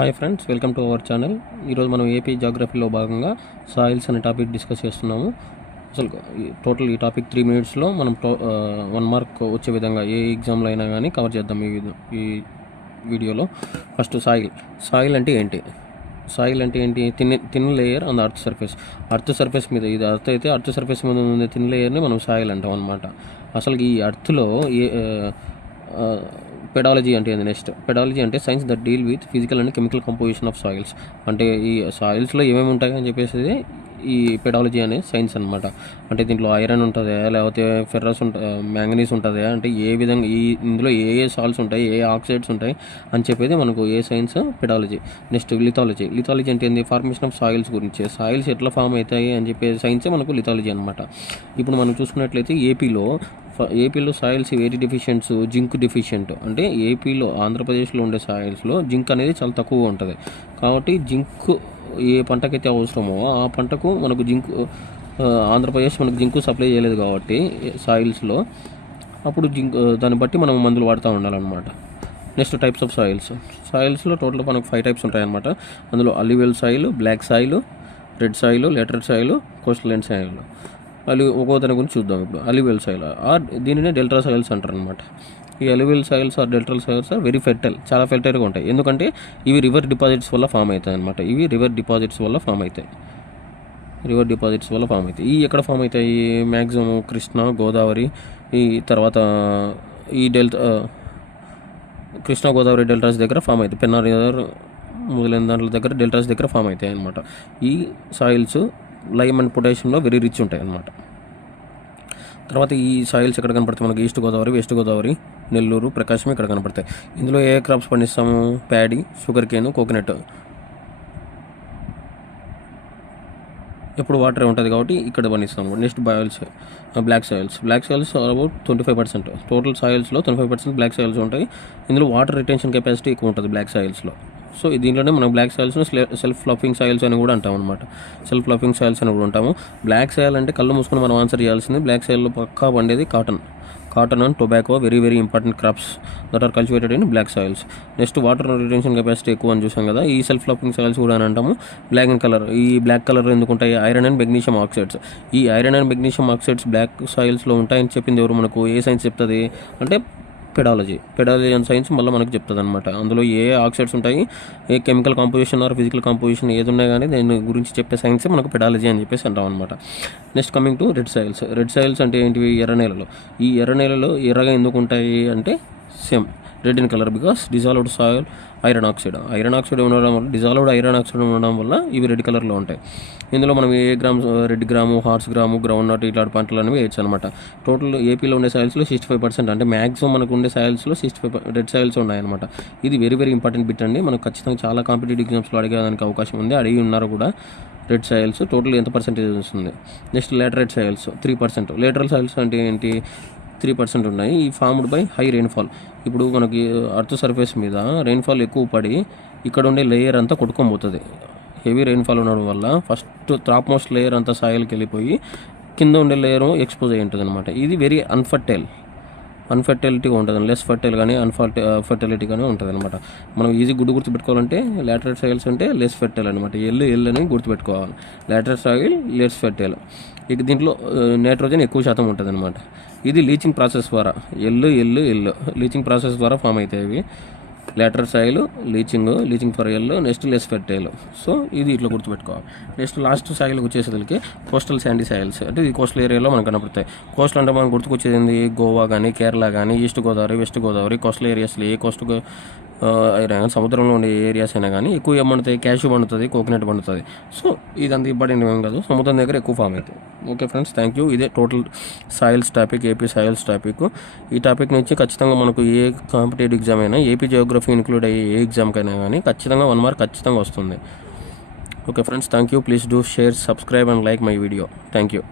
Hi friends, welcome to our channel. ఈరోజు మనం AP జాగ్రఫీలో భాగంగా సాయిల్స్ అనే టాపిక్ డిస్కస్ చేస్తున్నాము. అసలు టోటల్ ఈ టాపిక్ 3 minutesలో మనం 1 mark వచ్చే విధంగా ఏ ఎగ్జామ్లో అయినా కానీ కవర్ చేద్దాం ఈ వీడియోలో. ఫస్ట్ సాయిల్ అంటే ఏంటి? సాయిల్ అంటే ఏంటి? Thin layer on the earth surface మీద, ఇది అర్త్ అయితే అర్త్ సర్ఫేస్ మీద ఉండే థిన్ లేయర్ని మనం సాయిల్ అంటాం అనమాట. అసలు ఈ అర్త్లో పెడాలజీ అంటే ఏంది? నెక్స్ట్ పెడాలజీ అంటే science that deal with physical and chemical composition of soils. అంటే ఈ సాయిల్స్లో ఏమేమి ఉంటాయి అని చెప్పేసి ఈ పెడాలజీ అనే సైన్స్ అనమాట. అంటే దీంట్లో ఐరన్ ఉంటుందా, లేకపోతే ఫెర్రస్ మ్యాంగనీస్ ఉంటుందా, అంటే ఏ విధంగా ఇందులో ఏ సాల్ట్స్ ఉంటాయి, ఏ ఆక్సైడ్స్ ఉంటాయి అని చెప్పేది మనకు ఏ సైన్స్ పెడాలజీ. నెక్స్ట్ లిథాలజీ అంటే ఏంది? ఫార్మేషన్ ఆఫ్ సాయిల్స్ గురించి, సాయిల్స్ ఎట్లా ఫామ్ అవుతాయి అని చెప్పే సైన్సే మనకు లిథాలజీ అనమాట. ఇప్పుడు మనం చూసుకున్నట్లయితే ఏపీలో సాయిల్స్ వెరీ డెఫిషియెంట్స్, జింక్ డెఫిషియెంట్. అంటే ఏపీలో, ఆంధ్రప్రదేశ్లో ఉండే సాయిల్స్లో జింక్ అనేది చాలా తక్కువగా ఉంటుంది. కాబట్టి జింక్ ఏ పంటకైతే అవసరమో ఆ పంటకు మనకు ఆంధ్రప్రదేశ్ మనకు జింకు సప్లై చేయలేదు కాబట్టి సాయిల్స్లో, అప్పుడు దాన్ని బట్టి మనం మందులు వాడుతూ ఉండాలన్నమాట. నెక్స్ట్ టైప్స్ ఆఫ్ సాయిల్స్లో టోటల్ మనకు 5 types ఉంటాయన్నమాట. అందులో alluvial soil, black soil, red soil, lateral soil, coastal land soil. ఒక్కో దాని గురించి చూద్దాం. ఇప్పుడు అల్యూవియల్ సాయిల్ దీనినే డెల్టా సాయిల్స్ అంటారు అనమాట. ఈ alluvial soils deltaic soils very fertile, చాలా ఫెర్టైల్గా ఉంటాయి. ఎందుకంటే ఇవి రివర్ డిపాజిట్స్ వల్ల ఫామ్ అవుతాయి అనమాట. రివర్ డిపాజిట్స్ వల్ల ఫామ్ అవుతాయి. ఇవి ఎక్కడ ఫామ్ అవుతాయి? మ్యాక్సిమం కృష్ణా, గోదావరి, ఈ తర్వాత ఈ కృష్ణా గోదావరి డెల్టాస్ దగ్గర ఫామ్ అవుతాయి. పెన్నా రివర్ మొదలైన దాంట్లో దగ్గర డెల్టాస్ దగ్గర ఫామ్ అవుతాయి అనమాట. ఈ సాయిల్స్ లైమ్ అండ్ పొటాషియంలో వెరీ రిచ్ ఉంటాయి అన్నమాట. తర్వాత ఈ సాయిల్స్ ఎక్కడ కనపడతాయి? మనకి ఈస్ట్ గోదావరి, వెస్ట్ గోదావరి, నెల్లూరు, ప్రకాశం ఇక్కడ కనపడతాయి. ఇందులో ఏ క్రాప్స్ పండిస్తాము? Paddy, sugar cane, coconut. ఎప్పుడు వాటర్ ఉంటుంది కాబట్టి ఇక్కడ పండిస్తాము. Next black soils about 25%. Total సాయిల్స్లో 25% బ్లాక్ సాయిల్స్ ఉంటాయి. ఇందులో వాటర్ రిటెన్షన్ కెపాసిటీ ఎక్కువ ఉంటుంది బ్లాక్ సాయిల్స్లో. సో దీంట్లోనే మనం బ్లాక్ సాయిల్స్ను సెల్ఫ్ ఫ్లఫింగ్ సాయిల్స్ అని కూడా అంటాం అనమాట. బ్లాక్ సాయిల్ అంటే కళ్ళు మూసుకొని మనం ఆన్సర్ చేయాల్సింది. బ్లాక్ సాయిల్లో పక్కా పండేది cotton and tobacco, very very important crops that are cultivated in black soils. Next water retention capacity ఎక్కువ అని చూసాం కదా, ఈ సెల్ఫ్ ఫ్లఫింగ్ సాయిల్స్ కూడా అని అంటాము. బ్లాక్ అండ్ కలర్, ఈ బ్లాక్ కలర్ ఎందుకు ఉంటాయి? Iron and magnesium oxides. ఈ iron and magnesium oxides black సాయిల్స్లో ఉంటాయని చెప్పింది ఎవరు మనకు? ఏ సైన్స్ చెప్తుంది అంటే పెడాలజీ అండ్ సైన్స్ మళ్ళీ మనకు చెప్తుంది అనమాట. అందులో ఏ ఆక్సైడ్స్ ఉంటాయి, ఏ chemical composition or physical composition ఏది ఉన్నాయి కానీ దాని గురించి చెప్పే సైన్స్ మనకు పెడాలజీ అని చెప్పేసి అంటాం అనమాట. Next coming to red soils అంటే ఏంటివి? ఎర్ర నేలలో ఎర్రగా ఎందుకు ఉంటాయి అంటే same red in colour because dissolved soil iron oxide ఉండడం వల్ల, డిజాల్వ్డ్ ఐరన్ ఆక్సైడ్ ఉండడం వల్ల ఇవి రెడ్ కలర్లో ఉంటాయి. ఇందులో మనం ఏ grams, red gram, horse gram, groundnut ఇట్లాంటి పంటలు అనేవి వేయచ్చు అనమాట. టోటల్ ఏపీలో ఉండే సాయిల్స్లో 65%, అంటే మ్యాక్సిమం మనకు ఉండే సాయిల్స్లో 65 రెడ్ సాయిల్స్ ఉన్నాయన్నమాట. ఇది వెరీ వెరీ ఇంపార్టెంట్ బిట్ అండి. మనకు ఖచ్చితంగా చాలా కాంపిటేటివ్ ఎగ్జామ్స్లో అడిగేదానికి అవకాశం ఉంది, అడిగి ఉన్నారు కూడా. రెడ్ సాయిల్స్ టోటల్ ఎంత పర్సెంటేజ్ వస్తుంది? Next laterite soils 3%. Lateral soils అంటే ఏంటి? 3% ఉన్నాయి. ఈ ఫార్మ్డ్ బై హై రెయిన్ఫాల్. ఇప్పుడు మనకి అర్త్ సర్ఫేస్ మీద రెయిన్ఫాల్ ఎక్కువ పడి ఇక్కడ ఉండే లేయర్ అంతా కొట్టుకొని హెవీ రెయిన్ఫాల్ ఉండడం వల్ల ఫస్ట్ టాప్ మోస్ట్ లేయర్ అంతా సాయిల్కి వెళ్ళిపోయి కింద ఉండే లేయర్ ఎక్స్పోజ్ అయ్యి ఉంటుంది అనమాట. ఇది వెరీ అన్ఫర్టైలిటీగా ఉంటుంది, లెస్ ఫర్టైల్ కానీ ఫర్టిలిటీ కానీ ఉంటుంది అనమాట. మనం ఈజీ గుర్తుపెట్టుకోవాలంటే లాటరైట్ సాయిల్స్ అంటే లెస్ ఫర్టైల్ అనమాట. ఎల్ అని గుర్తుపెట్టుకోవాలి. Laterite soil less fertile. ఇక దీంట్లో నైట్రోజన్ ఎక్కువ శాతం ఉంటుంది అనమాట. ఇది లీచింగ్ ప్రాసెస్ ద్వారా లీచింగ్ ప్రాసెస్ ద్వారా ఫామ్ అవుతాయి ఇవి. Lateral soil leaching for L, next less fertile. So ఇది ఇట్లా గుర్తుపెట్టుకోవాలి. నెక్స్ట్ లాస్ట్ సాయిల్కి వచ్చేసరికి కోస్టల్ శాండీ సాయిల్స్. అంటే ఇది కోస్టల్ ఏరియాలో మనకు కనపడతాయి. కోస్టల్ అంటే మనం గుర్తుకొచ్చేది గోవా కానీ, కేరళ కానీ, east Godavari, west Godavari, coastal ఏరియాస్లో ఏ కోస్ట్ సముద్రంలో ఉండే ఏరియాస్ అయినా కానీ ఎక్కువ ఏమంటుంది? క్యాష్యూ పండుతుంది, కోకోనట్ పండుతుంది. సో ఇదంతా ఇంపార్టెంట్ ఏం కాదు, సముద్రం దగ్గర ఎక్కువ ఫామ్ అవుతుంది. Okay friends, thank you. ఇదే total soils topic, AP soils topic. ఈ టాపిక్ నుంచి ఖచ్చితంగా మనకు ఏ కాంపిటేటివ్ ఎగ్జామ్ అయినా, ఏపీ జియోగ్రఫీ ఇంక్లూడ్ అయ్యే ఏ ఎగ్జామ్కైనా కానీ ఖచ్చితంగా 1 mark ఖచ్చితంగా వస్తుంది. Okay friends, thank you. Please do share, subscribe and like my video. Thank you.